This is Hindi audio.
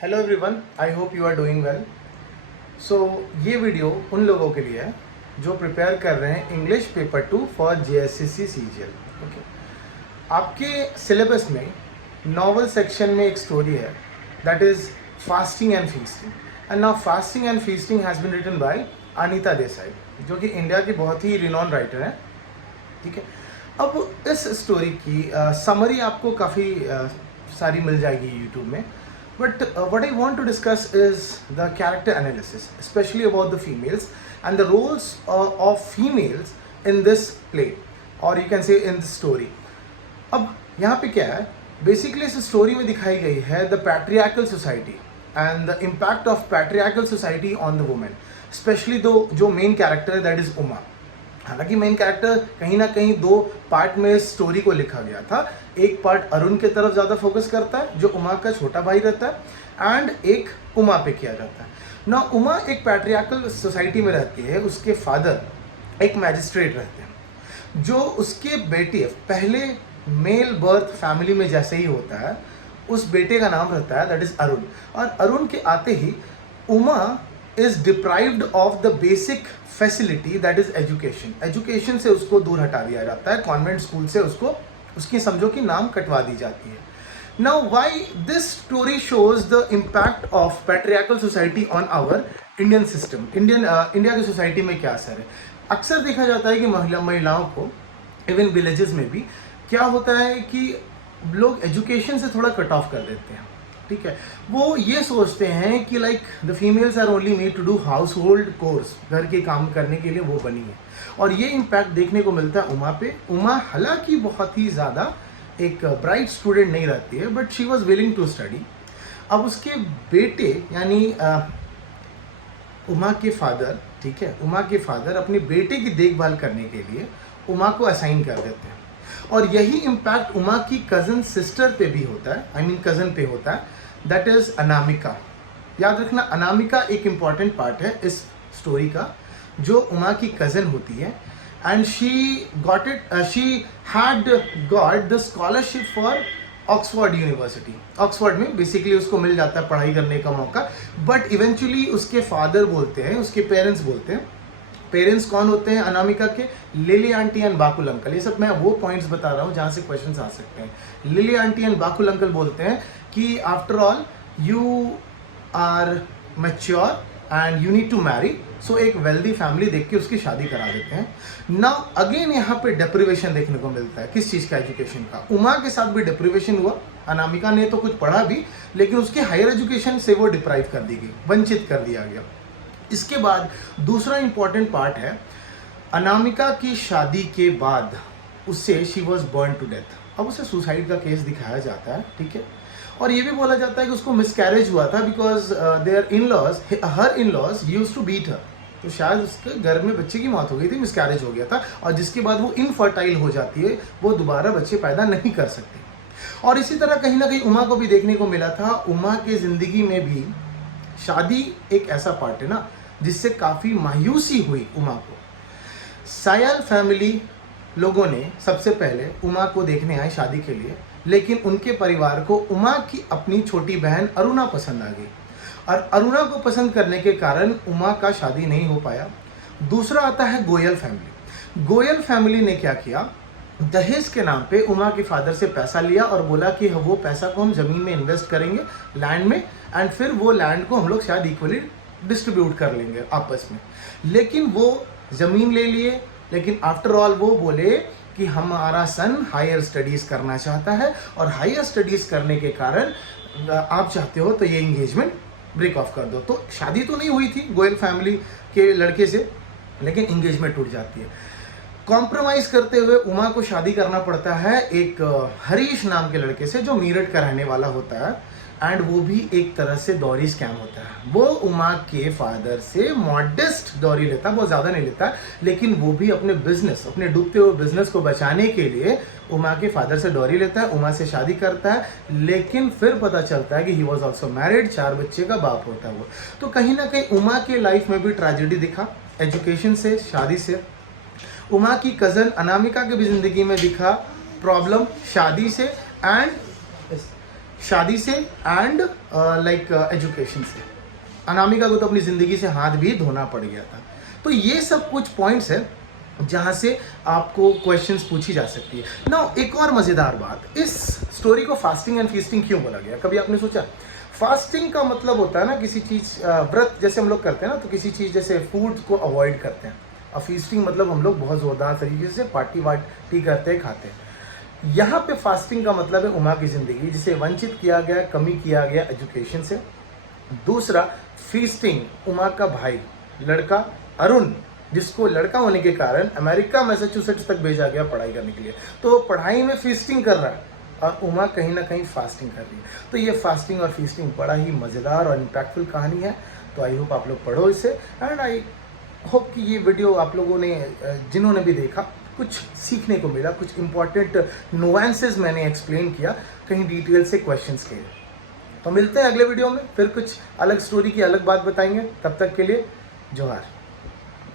Hello everyone, I hope you are doing well. So ये वीडियो उन लोगों के लिए है जो प्रिपेयर कर रहे हैं English paper 2 for JSCC CGL। Okay, आपके सिलेबस में नॉवल सेक्शन में एक स्टोरी है that is fasting and feasting. And now fasting and feasting has been written by Anita Desai, जो कि इंडिया की बहुत ही रिनॉन राइटर हैं। ठीक है, अब इस स्टोरी की समरी आपको काफ़ी सारी मिल जाएगी यूट्यूब में। But what I want to discuss is the character analysis, especially about the females and the roles of females in this play, or you can say in the story. अब यहाँ पे क्या है, बेसिकली इस स्टोरी में दिखाई गई है the patriarchal society and the impact of patriarchal society on the women, specially दो जो मेन कैरेक्टर है दैट इज उमा। हालांकि मेन कैरेक्टर कहीं ना कहीं दो पार्ट में इस स्टोरी को लिखा गया था। एक पार्ट अरुण की तरफ ज़्यादा फोकस करता है जो उमा का छोटा भाई रहता है, एंड एक उमा पे किया जाता है ना। उमा एक पैट्रियार्कल सोसाइटी में रहती है, उसके फादर एक मैजिस्ट्रेट रहते हैं। जो उसके बेटे पहले मेल बर्थ फैमिली में जैसे ही होता है, उस बेटे का नाम रहता है दैट इज अरुण। और अरुण के आते ही Uma is deprived of the basic facility that is education. Education से उसको दूर हटा दिया जाता है, कॉन्वेंट स्कूल से उसको उसकी समझो कि नाम कटवा दी जाती है। Now why this story shows the impact of patriarchal society on our Indian system. India की सोसाइटी में क्या असर है। अक्सर देखा जाता है कि महिलाओं को इवन विलेजेस में भी क्या होता है कि लोग एजुकेशन से थोड़ा कट ऑफ कर देते हैं। ठीक है, वो ये सोचते हैं कि like the females are only made to do household chores, घर के काम करने के लिए वो बनी है। और ये इम्पैक्ट देखने को मिलता है उमा पे। उमा हालांकि बहुत ही ज़्यादा एक ब्राइट स्टूडेंट नहीं रहती है, but she was willing to study. अब उसके बेटे यानी उमा के फादर, ठीक है, उमा के फादर अपने बेटे की देखभाल करने के लिए उमा को असाइन कर देते हैं। और यही इम्पैक्ट उमा की कज़न सिस्टर पे भी होता है, आई मीन कज़न पे होता है, दैट इज अनामिका। याद रखना, अनामिका एक इम्पॉर्टेंट पार्ट है इस स्टोरी का, जो उमा की कज़न होती है। And she had got the scholarship for Oxford university. Oxford में बेसिकली उसको मिल जाता है पढ़ाई करने का मौका, बट इवेंचुअली उसके फादर बोलते हैं, उसके पेरेंट्स बोलते हैं। पेरेंट्स कौन होते हैं अनामिका के? Lily aunty and Bakul uncle. ये सब मैं वो पॉइंट्स बता रहा हूँ जहाँ से क्वेश्चंस आ सकते हैं। Lily aunty and Bakul uncle बोलते हैं कि after all you are mature and you need to marry, so एक वेल्दी फैमिली देख के उसकी शादी करा देते हैं। नाउ अगेन यहाँ पे डिप्रिवेशन देखने को मिलता है। किस चीज़ का? एजुकेशन का। उमा के साथ भी डिप्रिवेशन हुआ। अनामिका ने तो कुछ पढ़ा भी, लेकिन उसके हायर एजुकेशन से वो डिप्राइव कर दी गई, वंचित कर दिया गया। इसके बाद दूसरा इंपॉर्टेंट पार्ट है, अनामिका की शादी के बाद उससे she was burn to death. अब उसे सुसाइड का केस दिखाया जाता है, ठीक है। और ये भी बोला जाता है कि उसको मिसकैरेज हुआ था because their her in laws used to beat her. तो शायद उसके घर में बच्चे की मौत हो गई थी, मिसकैरेज हो गया था, और जिसके बाद वो इनफर्टाइल हो जाती है, वो दोबारा बच्चे पैदा नहीं कर सकती। और इसी तरह कहीं ना कहीं उमा को भी देखने को मिला था। उमा के जिंदगी में भी शादी एक ऐसा पार्ट है ना जिससे काफ़ी मायूसी हुई उमा को। सायल फैमिली लोगों ने सबसे पहले उमा को देखने आए शादी के लिए, लेकिन उनके परिवार को उमा की अपनी छोटी बहन अरुणा पसंद आ गई, और अरुणा को पसंद करने के कारण उमा का शादी नहीं हो पाया। दूसरा आता है गोयल फैमिली। गोयल फैमिली ने क्या किया, दहेज के नाम पे उमा के फादर से पैसा लिया और बोला कि वो पैसा को हम जमीन में इन्वेस्ट करेंगे, लैंड में, एंड फिर वो लैंड को हम लोग शायद इक्वली डिस्ट्रीब्यूट कर लेंगे आपस में। लेकिन वो जमीन ले लिए, लेकिन आफ्टर ऑल वो बोले कि हमारा सन हायर स्टडीज करना चाहता है, और हायर स्टडीज करने के कारण आप चाहते हो तो ये एंगेजमेंट ब्रेक ऑफ कर दो। तो शादी तो नहीं हुई थी गोयल फैमिली के लड़के से, लेकिन एंगेजमेंट टूट जाती है। कॉम्प्रोमाइज करते हुए उमा को शादी करना पड़ता है एक हरीश नाम के लड़के से, जो मीरठ का रहने वाला होता है, एंड वो भी एक तरह से डॉरी स्कैम होता है। वो उमा के फादर से मॉडेस्ट डॉरी लेता है, बहुत ज़्यादा नहीं लेता, लेकिन वो भी अपने बिजनेस, अपने डूबते हुए बिजनेस को बचाने के लिए उमा के फादर से डॉरी लेता है, उमा से शादी करता है। लेकिन फिर पता चलता है कि ही वॉज ऑल्सो मैरिड, 4 बच्चे का बाप होता है वो। तो कहीं ना कहीं उमा के लाइफ में भी ट्रेजेडी दिखा, एजुकेशन से, शादी से। उमा की कज़न अनामिका की भी जिंदगी में दिखा प्रॉब्लम, शादी से एंड शादी से एंड लाइक एजुकेशन से। अनामिका को तो अपनी ज़िंदगी से हाथ भी धोना पड़ गया था। तो ये सब कुछ पॉइंट्स है जहाँ से आपको क्वेश्चंस पूछी जा सकती है ना। एक और मज़ेदार बात, इस स्टोरी को फास्टिंग एंड फीस्टिंग क्यों बोला गया, कभी आपने सोचा? फास्टिंग का मतलब होता है ना किसी चीज़ व्रत जैसे हम लोग करते हैं ना, तो किसी चीज़ जैसे फूड को अवॉइड करते हैं। और फीस्टिंग मतलब हम लोग बहुत ज़ोरदार तरीके से पार्टी वार्टी करते हैं, खाते हैं। यहाँ पे फास्टिंग का मतलब है उमा की ज़िंदगी जिसे वंचित किया गया, कमी किया गया एजुकेशन से। दूसरा फीस्टिंग, उमा का भाई लड़का अरुण, जिसको लड़का होने के कारण अमेरिका मैसाचुसेट्स तक भेजा गया पढ़ाई करने के लिए, तो वो पढ़ाई में फीस्टिंग कर रहा है और उमा कहीं ना कहीं फास्टिंग कर रही है। तो ये फास्टिंग और फीस्टिंग बड़ा ही मज़ेदार और इम्पैक्टफुल कहानी है। तो आई होप आप लोग पढ़ो इसे, एंड आई होप कि ये वीडियो आप लोगों ने जिन्होंने भी देखा कुछ सीखने को मिला, कुछ इंपॉर्टेंट नुआंसेस मैंने एक्सप्लेन किया, कहीं डिटेल से क्वेश्चंस के। तो मिलते हैं अगले वीडियो में, फिर कुछ अलग स्टोरी की अलग बात बताएंगे। तब तक के लिए जोहार।